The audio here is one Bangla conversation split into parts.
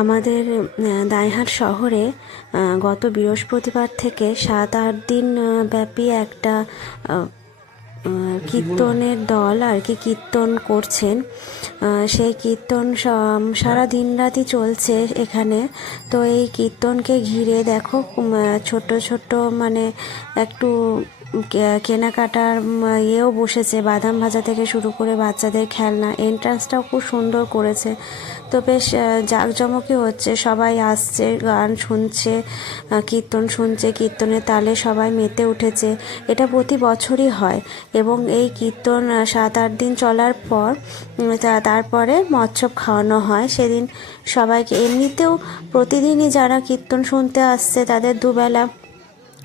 আমাদের দাইহাট শহরে গত বৃহস্পতিবার থেকে ৭-৮ দিন ব্যাপী একটা কীর্তনের দল আর কি কীর্তন করছেন। সেই কীর্তন সারা দিন রাতই চলছে এখানে। তো এই কীর্তনকে ঘিরে দেখো ছোট ছোট মানে একটু কেনাকাটার ইয়েও বসেছে, বাদাম ভাজা থেকে শুরু করে বাচ্চাদের খেলনা। এন্ট্রান্সটাও খুব সুন্দর করেছে। তো বেশ জাঁকজমকই হচ্ছে, সবাই আসছে, গান শুনছে, কীর্তন শুনছে, কীর্তনের তালে সবাই মেতে উঠেছে। এটা প্রতি বছরই হয় এবং এই কীর্তন ৭-৮ দিন চলার পর তারপরে মৎসব খাওয়ানো হয়। সেদিন সবাইকে এমনিতেও প্রতিদিনই যারা কীর্তন শুনতে আসছে তাদের দুবেলা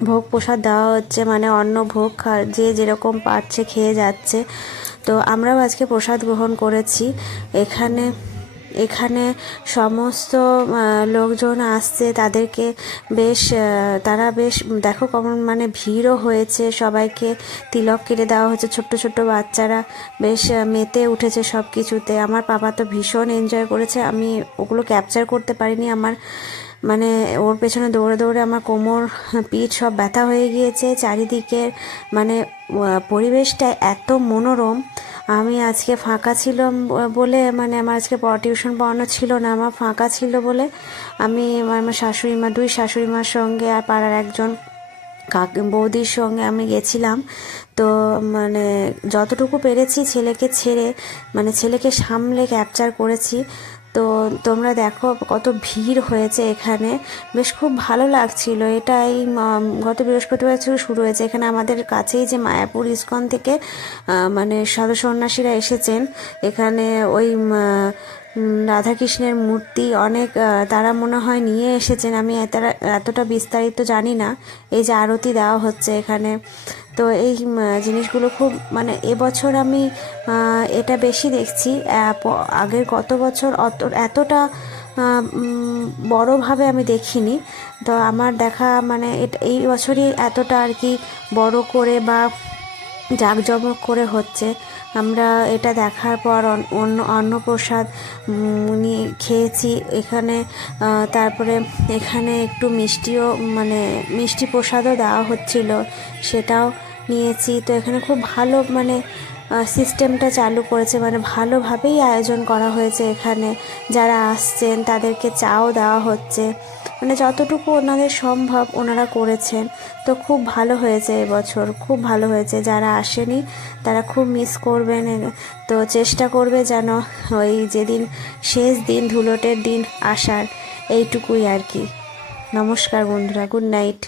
ভোগ প্রসাদ দেওয়া হচ্ছে, মানে অন্ন ভোগ যে যেরকম পারছে খেয়ে যাচ্ছে। তো আমরাও আজকে প্রসাদ গ্রহণ করেছি। এখানে সমস্ত লোকজন আসছে, তাদেরকে তারা বেশ দেখো কেমন মানে ভিড়ও হয়েছে, সবাইকে তিলক কেটে দেওয়া হচ্ছে। ছোট্ট ছোট্ট বাচ্চারা বেশ মেতে উঠেছে সব কিছুতে। আমার পাপা তো ভীষণ এনজয় করেছে, আমি ওগুলো ক্যাপচার করতে পারিনি। আমার মানে ওর পেছনে দৌড়ে দৌড়ে আমার কোমর পিঠ সব ব্যথা হয়ে গিয়েছে। চারিদিকের মানে পরিবেশটা এত মনোরম। আমি আজকে ফাঁকা ছিলাম বলে, মানে আমার আজকে টিউশন পড়ানো ছিল না, আমার ফাঁকা ছিল বলে আমি আমার শাশুড়িমা, 2 শাশুড়িমার সঙ্গে আর পাড়ার একজন বৌদির সঙ্গে আমি গেছিলাম। তো মানে যতটুকু পেরেছি ছেলেকে ছেড়ে, মানে ছেলেকে সামলে ক্যাপচার করেছি। তো তোমরা দেখো কত ভিড় হয়েছে এখানে, বেশ খুব ভালো লাগছিল। এটা এই গত বৃহস্পতিবার থেকে শুরু হয়েছে। এখানে আমাদের কাছেই যে মায়াপুর ইস্কন থেকে মানে সাধু সন্ন্যাসীরা এসেছেন এখানে, ওই রাধাকৃষ্ণের মূর্তি অনেক তারা মনে হয় নিয়ে এসেছেন। আমি এতটা বিস্তারিত জানি না। এই যে আরতি দেওয়া হচ্ছে এখানে, তো এই জিনিসগুলো খুব মানে এবছর আমি এটা বেশি দেখছি। আগের গত বছর এতটা বড়োভাবে আমি দেখিনি। তো আমার দেখা মানে এই বছরই এতটা আর কি বড় করে বা জাঁকজমক করে হচ্ছে। আমরা এটা দেখার পর অন্নপ্রসাদ নিয়ে খেয়েছি এখানে। তারপরে এখানে একটু মিষ্টিও মানে মিষ্টি প্রসাদও দেওয়া হচ্ছিল, সেটাও নিয়েছি। তো এখানে খুব ভালো মানে সিস্টেমটা চালু করেছে, মানে ভালোভাবেই আয়োজন করা হয়েছে। এখানে যারা আসছেন তাদেরকে চাও দেওয়া হচ্ছে, মানে যতটুকু ওনাদের সম্ভব ওনারা করেছেন। তো খুব ভালো হয়েছে এবছর, খুব ভালো হয়েছে। যারা আসেনি তারা খুব মিস করবেন। তো চেষ্টা করবে যেন ওই যেদিন শেষ দিন ধুলোটের দিন আসার, এইটুকুই আর কি। নমস্কার বন্ধুরা, গুড নাইট।